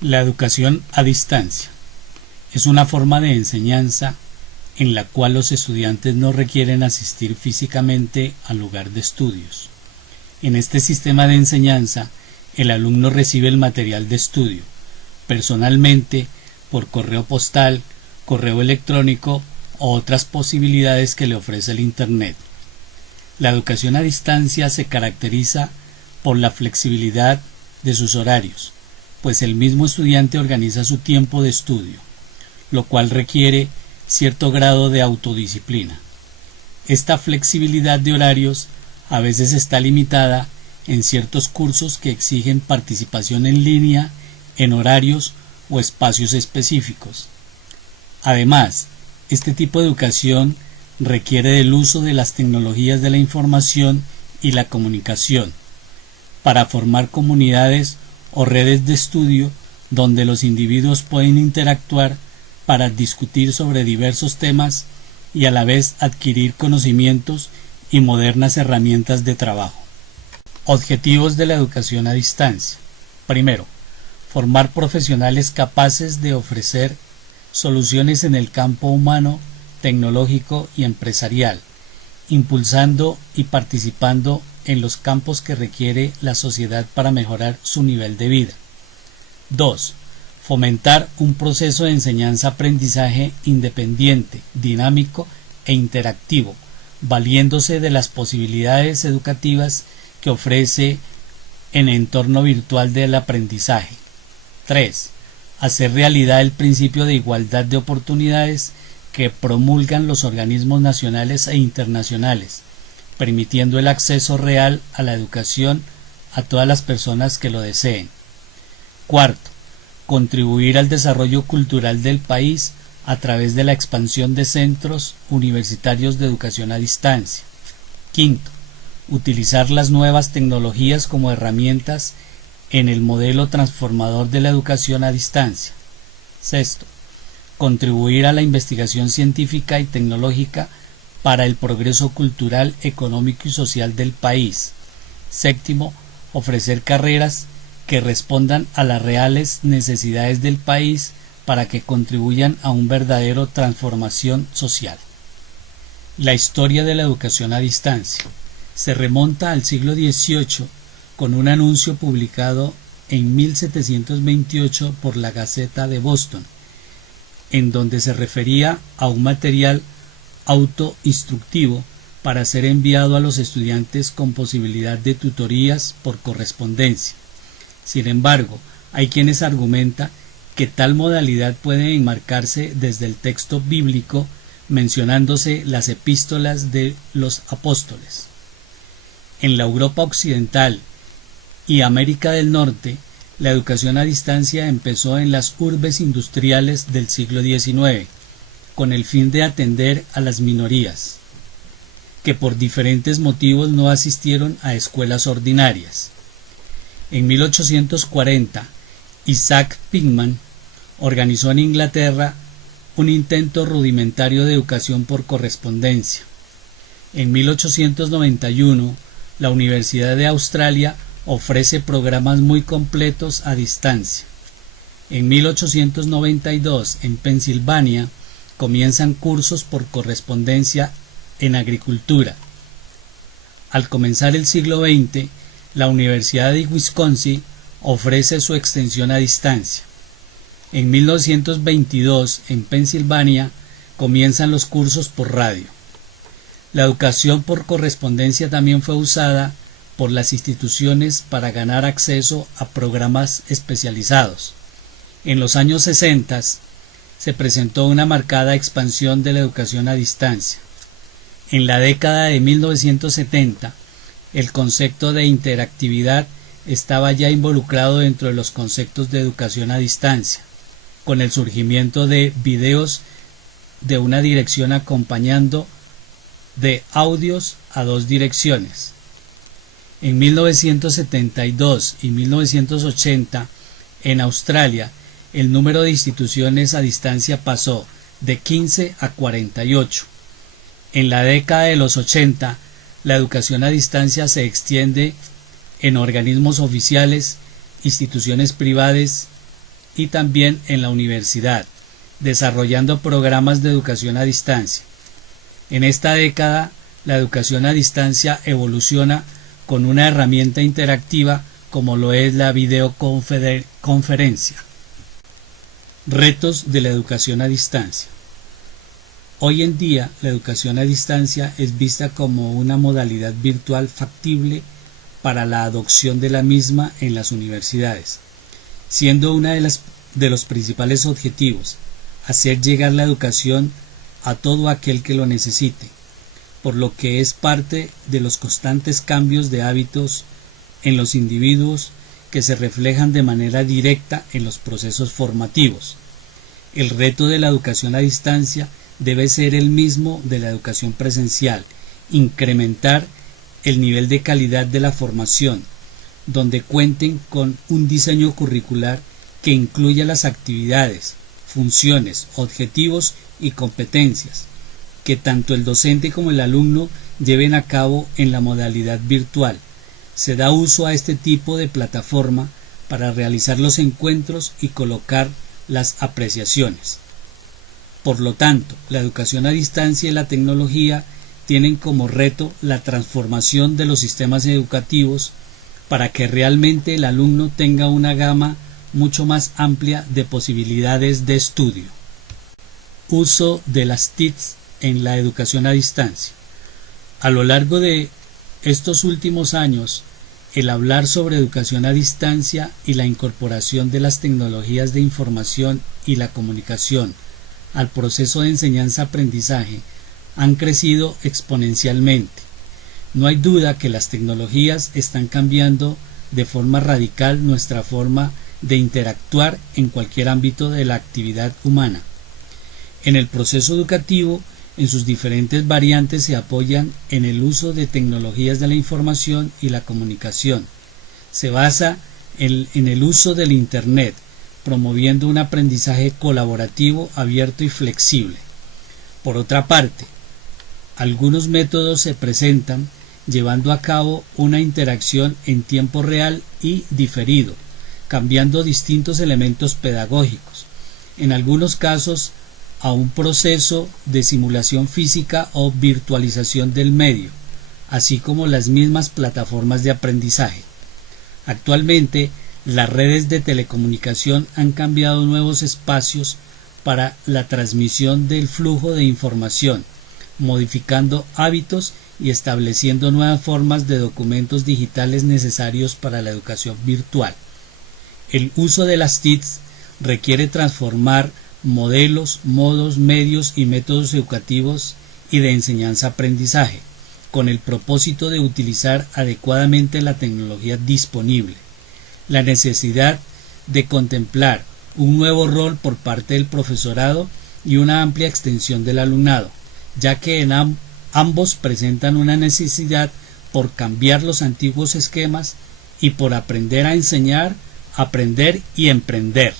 La educación a distancia es una forma de enseñanza en la cual los estudiantes no requieren asistir físicamente al lugar de estudios. En este sistema de enseñanza, el alumno recibe el material de estudio personalmente por correo postal, correo electrónico o otras posibilidades que le ofrece el Internet. La educación a distancia se caracteriza por la flexibilidad de sus horarios, pues el mismo estudiante organiza su tiempo de estudio, lo cual requiere cierto grado de autodisciplina. Esta flexibilidad de horarios a veces está limitada en ciertos cursos que exigen participación en línea en horarios o espacios específicos. Además, este tipo de educación requiere del uso de las tecnologías de la información y la comunicación para formar comunidades o redes de estudio donde los individuos pueden interactuar para discutir sobre diversos temas y a la vez adquirir conocimientos y modernas herramientas de trabajo. Objetivos de la educación a distancia. Primero, formar profesionales capaces de ofrecer soluciones en el campo humano, tecnológico y empresarial, impulsando y participando en los campos que requiere la sociedad para mejorar su nivel de vida. 2. Fomentar un proceso de enseñanza-aprendizaje independiente, dinámico e interactivo, valiéndose de las posibilidades educativas que ofrece en el entorno virtual del aprendizaje. 3. Hacer realidad el principio de igualdad de oportunidades que promulgan los organismos nacionales e internacionales, permitiendo el acceso real a la educación a todas las personas que lo deseen. 4. Contribuir al desarrollo cultural del país a través de la expansión de centros universitarios de educación a distancia. 5. Utilizar las nuevas tecnologías como herramientas en el modelo transformador de la educación a distancia. 6. Contribuir a la investigación científica y tecnológica para el progreso cultural, económico y social del país. 7. Ofrecer carreras que respondan a las reales necesidades del país para que contribuyan a una verdadera transformación social. La historia de la educación a distancia se remonta al siglo XVIII con un anuncio publicado en 1728 por la Gaceta de Boston, en donde se refería a un material autoinstructivo para ser enviado a los estudiantes con posibilidad de tutorías por correspondencia. Sin embargo, hay quienes argumentan que tal modalidad puede enmarcarse desde el texto bíblico, mencionándose las epístolas de los apóstoles. En la Europa occidental y América del Norte, la educación a distancia empezó en las urbes industriales del siglo XIX, con el fin de atender a las minorías, que por diferentes motivos no asistieron a escuelas ordinarias. En 1840, Isaac Pitman organizó en Inglaterra un intento rudimentario de educación por correspondencia. En 1891, la Universidad de Australia ofrece programas muy completos a distancia. En 1892, en Pensilvania, comienzan cursos por correspondencia en agricultura. Al comenzar el siglo XX, la Universidad de Wisconsin ofrece su extensión a distancia. En 1922, en Pensilvania, comienzan los cursos por radio. La educación por correspondencia también fue usada por las instituciones para ganar acceso a programas especializados. En los años 60 se presentó una marcada expansión de la educación a distancia. En la década de 1970, el concepto de interactividad estaba ya involucrado dentro de los conceptos de educación a distancia, con el surgimiento de videos de una dirección acompañando de audios a dos direcciones. En 1972 y 1980, en Australia, el número de instituciones a distancia pasó de 15 a 48. En la década de los 80, la educación a distancia se extiende en organismos oficiales, instituciones privadas y también en la universidad, desarrollando programas de educación a distancia. En esta década, la educación a distancia evoluciona con una herramienta interactiva como lo es la videoconferencia. Retos de la educación a distancia. Hoy en día, la educación a distancia es vista como una modalidad virtual factible para la adopción de la misma en las universidades, siendo una de los principales objetivos hacer llegar la educación a todo aquel que lo necesite, por lo que es parte de los constantes cambios de hábitos en los individuos que se reflejan de manera directa en los procesos formativos. El reto de la educación a distancia debe ser el mismo de la educación presencial, incrementar el nivel de calidad de la formación, donde cuenten con un diseño curricular que incluya las actividades, funciones, objetivos y competencias que tanto el docente como el alumno lleven a cabo en la modalidad virtual. Se da uso a este tipo de plataforma para realizar los encuentros y colocar las apreciaciones. Por lo tanto, la educación a distancia y la tecnología tienen como reto la transformación de los sistemas educativos para que realmente el alumno tenga una gama mucho más amplia de posibilidades de estudio. Uso de las TICs en la educación a distancia. A lo largo de estos últimos años, el hablar sobre educación a distancia y la incorporación de las tecnologías de información y la comunicación al proceso de enseñanza-aprendizaje han crecido exponencialmente. No hay duda que las tecnologías están cambiando de forma radical nuestra forma de interactuar en cualquier ámbito de la actividad humana. En el proceso educativo, en sus diferentes variantes se apoyan en el uso de tecnologías de la información y la comunicación. Se basa en el uso del Internet, promoviendo un aprendizaje colaborativo, abierto y flexible. Por otra parte, algunos métodos se presentan llevando a cabo una interacción en tiempo real y diferido, cambiando distintos elementos pedagógicos, en algunos casos a un proceso de simulación física o virtualización del medio, así como las mismas plataformas de aprendizaje. Actualmente, las redes de telecomunicación han cambiado nuevos espacios para la transmisión del flujo de información, modificando hábitos y estableciendo nuevas formas de documentos digitales necesarios para la educación virtual. El uso de las TICs requiere transformar modelos, modos, medios y métodos educativos y de enseñanza-aprendizaje, con el propósito de utilizar adecuadamente la tecnología disponible. La necesidad de contemplar un nuevo rol por parte del profesorado y una amplia extensión del alumnado, ya que en ambos presentan una necesidad por cambiar los antiguos esquemas y por aprender a enseñar, aprender y emprender.